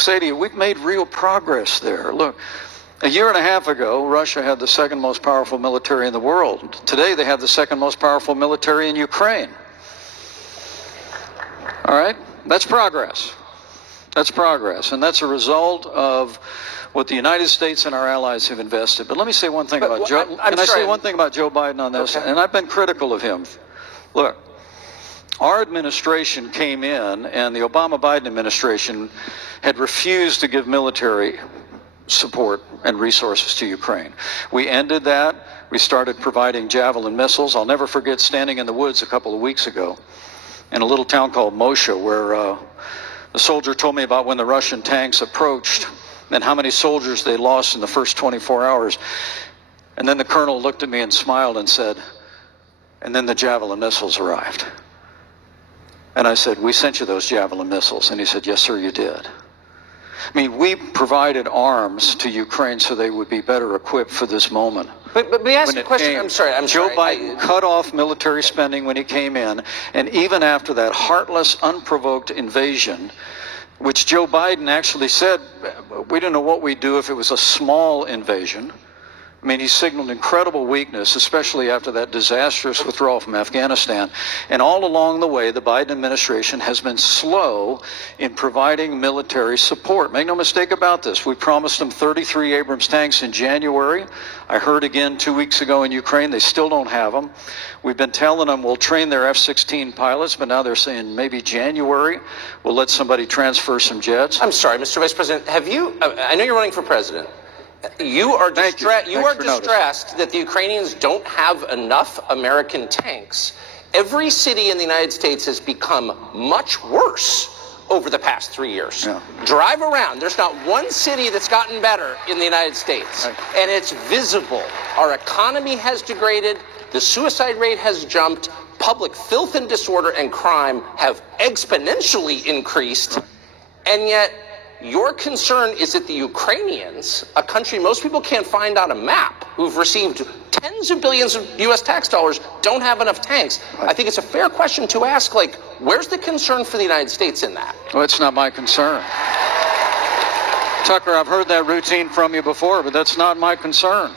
say to you, we've made real progress there. Look, a year and a half ago, Russia had the second most powerful military in the world. Today, they have the second most powerful military in Ukraine. All right? That's progress. That's progress. And that's a result of what the United States and our allies have invested. But let me say one thing about Joe. Can I say one thing about Joe Biden on this? Okay. And I've been critical of him. Look, our administration came in, and the Obama-Biden administration had refused to give military support and resources to Ukraine. We ended that. We started providing Javelin missiles. I'll never forget standing in the woods a couple of weeks ago in a little town called Moshe, where a soldier told me about when the Russian tanks approached and how many soldiers they lost in the first 24 hours. And then the colonel looked at me and smiled and said, and then the Javelin missiles arrived. And I said, we sent you those Javelin missiles. And he said, yes, sir, you did. I mean, we provided arms to Ukraine so they would be better equipped for this moment. But me ask you a question. I'm sorry. Joe Biden cut off military spending when he came in, and even after that heartless, unprovoked invasion, which Joe Biden actually said, we didn't know what we'd do if it was a small invasion. I mean, he signaled incredible weakness, especially after that disastrous withdrawal from Afghanistan. And all along the way, the Biden administration has been slow in providing military support. Make no mistake about this. We promised them 33 Abrams tanks in January. I heard again 2 weeks ago in Ukraine, they still don't have them. We've been telling them we'll train their F-16 pilots, but now they're saying maybe January we'll let somebody transfer some jets. I'm sorry, Mr. Vice President, have you, I know you're running for president. You are distressed that the Ukrainians don't have enough American tanks. Every city in the United States has become much worse over the past 3 years. Yeah. Drive around. There's not one city that's gotten better in the United States. Right. And it's visible. Our economy has degraded. The suicide rate has jumped. Public filth and disorder and crime have exponentially increased. Right. And yet, your concern is that the Ukrainians, a country most people can't find on a map, who've received tens of billions of U.S. tax dollars, don't have enough tanks. I think it's a fair question to ask, like, where's the concern for the United States in that? Well, it's not my concern. Tucker, I've heard that routine from you before, but that's not my concern.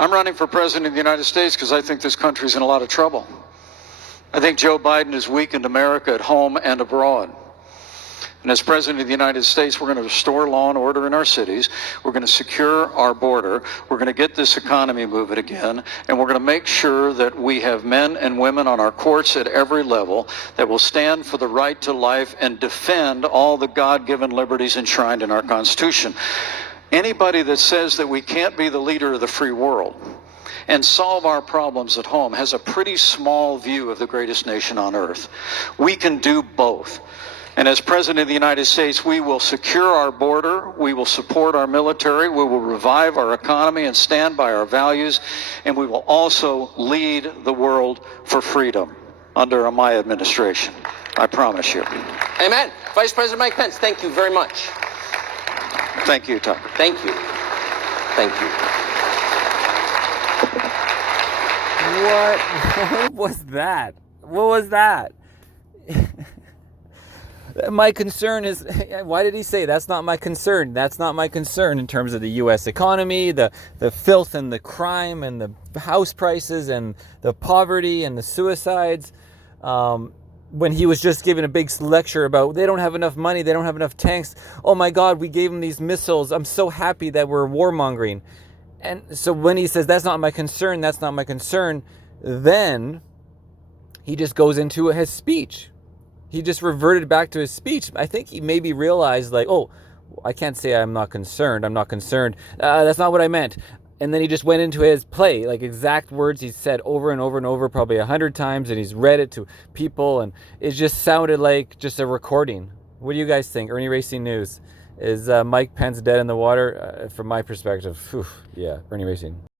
I'm running for president of the United States because I think this country's in a lot of trouble. I think Joe Biden has weakened America at home and abroad. And as President of the United States, we're going to restore law and order in our cities. We're going to secure our border. We're going to get this economy moving again. And we're going to make sure that we have men and women on our courts at every level that will stand for the right to life and defend all the God-given liberties enshrined in our Constitution. Anybody that says that we can't be the leader of the free world and solve our problems at home has a pretty small view of the greatest nation on earth. We can do both. And as President of the United States, we will secure our border, we will support our military, we will revive our economy and stand by our values, and we will also lead the world for freedom under my administration. I promise you. Amen. Vice President Mike Pence, thank you very much. Thank you, Tucker. Thank you. Thank you. What was that? What was that? My concern is, why did he say that's not my concern? That's not my concern in terms of the U.S. economy, the filth and the crime and the house prices and the poverty and the suicides. When he was just giving a big lecture about they don't have enough money, they don't have enough tanks. Oh my God, we gave them these missiles. I'm so happy that we're warmongering. And so when he says that's not my concern, that's not my concern, then he just goes into his speech. He just reverted back to his speech. I think he maybe realized, like, oh, I can't say I'm not concerned. I'm not concerned. That's not what I meant. And then he just went into his play, like exact words he said over and over and over, probably 100 times, and he's read it to people, and it just sounded like just a recording. What do you guys think? Ernie Racing News. Is Mike Pence dead in the water? From my perspective, yeah, Ernie Racing.